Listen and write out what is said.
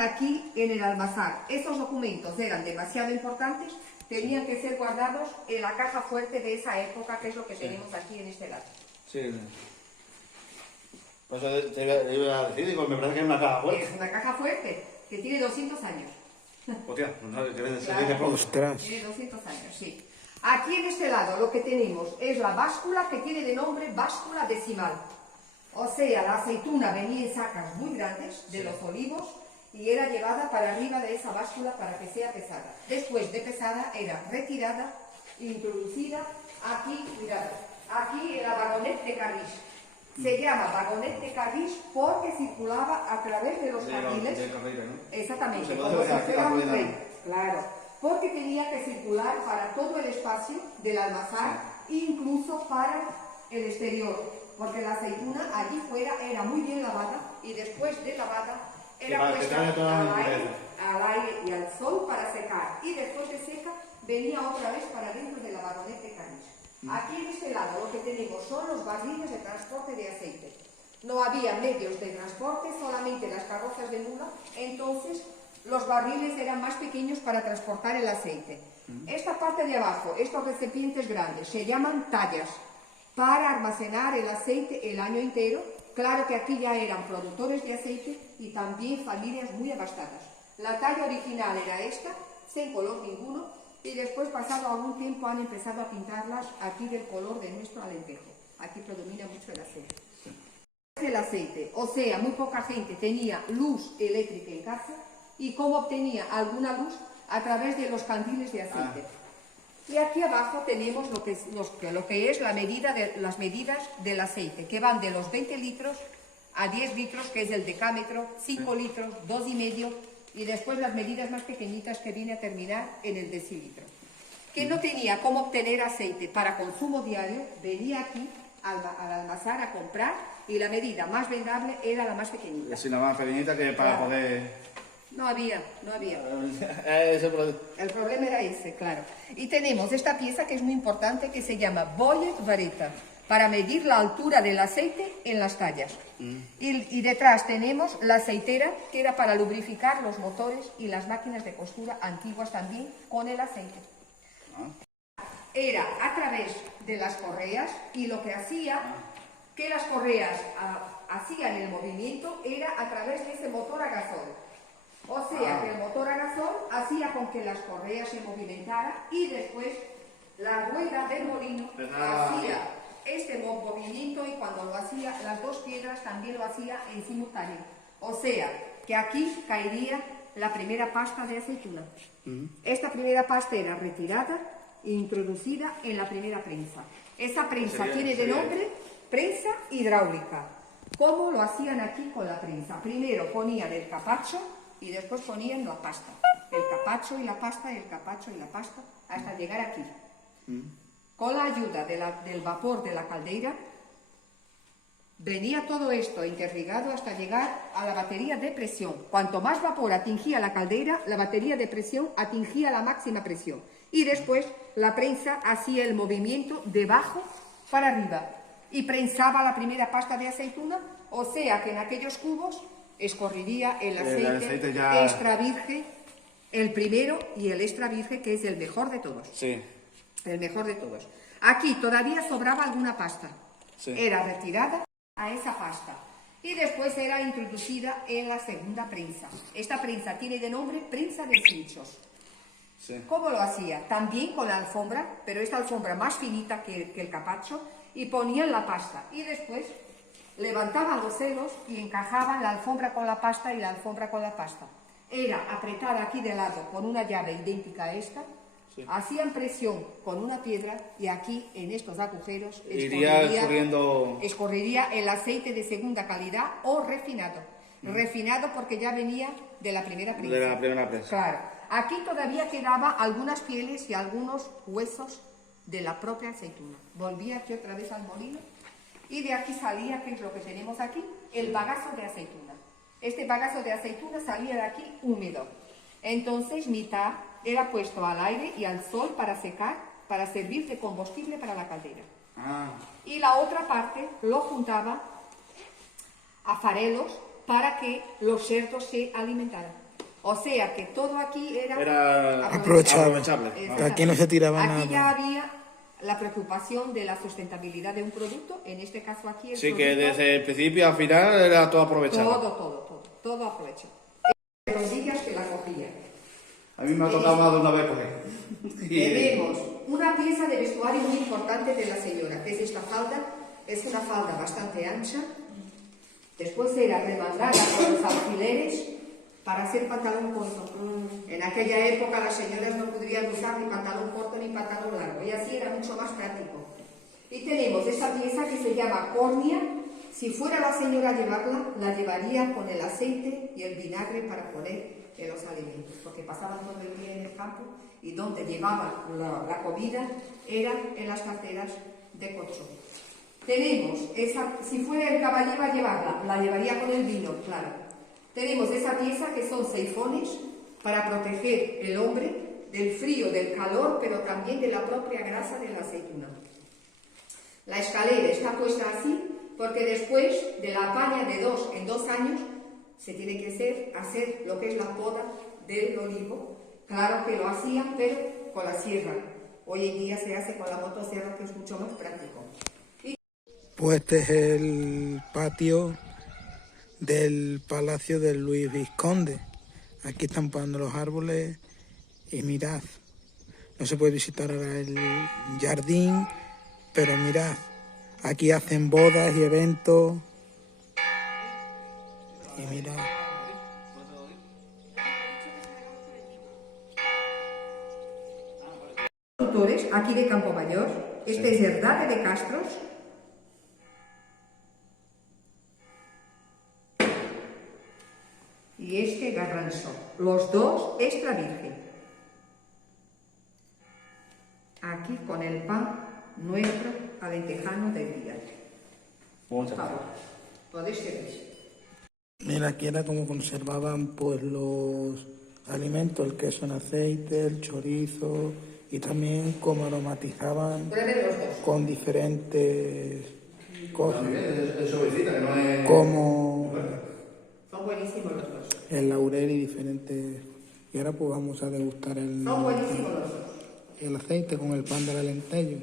Aquí en el almazar. Estos documentos eran demasiado importantes, tenían que ser guardados en la caja fuerte de esa época, que es lo que tenemos aquí en este lado. Sí. Pues te iba a decir, digo, me parece que es una caja fuerte. Es una caja fuerte, que tiene 200 años. Hostia, no sabes, que se Claro, dice poco. Ostras. tiene 200 años, sí. Aquí en este lado lo que tenemos es la báscula, que tiene de nombre báscula decimal. O sea, la aceituna venía en sacas muy grandes de los olivos y era llevada para arriba de esa báscula para que sea pesada. Después de pesada era retirada, introducida aquí, mirad, aquí en la vagonet de Carriche. Se llama vagonet de Carriche porque circulaba a través de los carriles. Exactamente, Se como puede si ver fuera aquí un la tren. Claro, porque tenía que circular para todo el espacio del almazar, incluso para el exterior, porque la aceituna allí fuera era muy bien lavada y después de lavada era puesta al aire y al sol para secar, y después de seca venía otra vez para dentro de la vagoneta de Carriche. Aquí en este lado lo que tenemos son los barriles de transporte de aceite. No había medios de transporte, solamente las carrozas de mula, entonces los barriles eran más pequeños para transportar el aceite. Esta parte de abajo, estos recipientes grandes, se llaman tallas, para almacenar el aceite el año entero. Claro que aquí ya eran productores de aceite y también familias muy abastadas. La talla original era esta, sin color ninguno, y después, pasado algún tiempo, han empezado a pintarlas aquí del color de nuestro alentejo. Aquí predomina mucho el aceite. El aceite, o sea, muy poca gente tenía luz eléctrica en casa, y cómo obtenía alguna luz a través de los candiles de aceite. Y aquí abajo tenemos lo que es las medidas del aceite, que van de los 20 litros a 10 litros, que es el decámetro, 5 litros, 2,5, y después las medidas más pequeñitas que viene a terminar en el decilitro. Que no tenía cómo obtener aceite para consumo diario, venía aquí al almazar a comprar, y la medida más vendable era la más pequeñita. Es la más pequeñita que para poder... No había. El El problema era ese, claro. Y tenemos esta pieza que es muy importante, que se llama bolle vareta, para medir la altura del aceite en las tallas. Y detrás tenemos la aceitera, que era para lubrificar los motores y las máquinas de costura antiguas también con el aceite. Era a través de las correas, y lo que hacía que las correas hacían el movimiento era a través de ese motor a gasol. O sea, que el motor a gasol hacía con que las correas se movimentaran, y después la rueda del molino hacía este movimiento, y cuando lo hacía, las dos piedras también lo hacía en simultáneo. O sea, que aquí caería la primera pasta de aceituna. Esta primera pasta era retirada e introducida en la primera prensa. Esa prensa tiene de nombre prensa hidráulica. ¿Cómo lo hacían aquí con la prensa? Primero ponían el capacho y después ponían la pasta. El capacho y la pasta, el capacho y la pasta, hasta llegar aquí. Con la ayuda del vapor de la caldeira, venía todo esto interligado hasta llegar a la batería de presión. Cuanto más vapor atingía la caldeira, la batería de presión atingía la máxima presión. Y después la prensa hacía el movimiento de abajo para arriba y prensaba la primera pasta de aceituna, o sea que en aquellos cubos escorrería el aceite extra virgen, el primero, y el extra virgen, que es el mejor de todos. Sí. El mejor de todos. Aquí todavía sobraba alguna pasta. Sí. Era retirada a esa pasta y después era introducida en la segunda prensa. Esta prensa tiene de nombre prensa de cinchos. Sí. ¿Cómo lo hacía? También con la alfombra, pero esta alfombra más finita que el capacho, y ponían la pasta, y después levantaban los celos y encajaban la alfombra con la pasta y la alfombra con la pasta. Era apretada aquí de lado con una llave idéntica a esta. Sí. Hacían presión con una piedra, y aquí en estos agujeros escorrería el aceite de segunda calidad o refinado. Refinado porque ya venía de la primera prensa. De la primera prensa. Claro. Aquí todavía quedaba algunas pieles y algunos huesos de la propia aceituna. Volvía aquí otra vez al molino, y de aquí salía, que es lo que tenemos aquí, el bagazo de aceituna. Este bagazo de aceituna salía de aquí húmedo. Entonces, mitad era puesto al aire y al sol para secar, para servir de combustible para la caldera. Y la otra parte lo juntaba a farelos para que los cerdos se alimentaran. O sea que todo aquí era Aprovechable. Exactamente. Aquí no se tiraba Aquí nada. ya había la preocupación de la sustentabilidad de un producto, en este caso aquí el Sí, que producto, desde el principio al final era todo aprovechado. todo aprovechado. Rodillas que la cogían. A mí me ha tocado más de una vez coger. Tenemos una pieza de vestuario muy importante de la señora, que es esta falda. Es una falda bastante ancha. Después era remangada con los alfileres para hacer pantalón corto. En aquella época las señoras no podrían usar ni pantalón corto ni pantalón largo, y así era mucho más práctico. Y tenemos esa pieza que se llama córnea. Si fuera la señora a llevarla, la llevaría con el aceite y el vinagre para poner en los alimentos, porque pasaban todo el día en el campo y donde llevaban la comida era en las carteras de corcho. Tenemos esa, si fuera el caballero a llevarla, la llevaría con el vino, claro. Tenemos esa pieza que son seifones para proteger el hombre del frío, del calor, pero también de la propia grasa de la aceituna. La escalera está puesta así porque después de la paña de 2 en 2 años se tiene que hacer lo que es la poda del olivo. Claro que lo hacían, pero con la sierra. Hoy en día se hace con la motosierra, que es mucho más práctico. Pues este es el patio del Palacio de Luis Vizconde. Aquí están podando los árboles y mirad, no se puede visitar ahora el jardín, pero mirad, aquí hacen bodas y eventos. Y mirad. Autores aquí de Campo Mayor. Este es Herdade de Castros. Y este Garranzó. Los dos extra virgen. Aquí con el pan nuestro alentejano del día. Muchas Por gracias. favor, podéis servir. Mira, aquí era como conservaban pues los alimentos, el queso en aceite, el chorizo, y también como aromatizaban Prueben los dos. con diferentes cosas, Es suavecita, que no es... como Son buenísimos los dos. el laurel y diferentes. Y ahora pues vamos a degustar Son buenísimos los dos. el aceite con el pan del alentejo.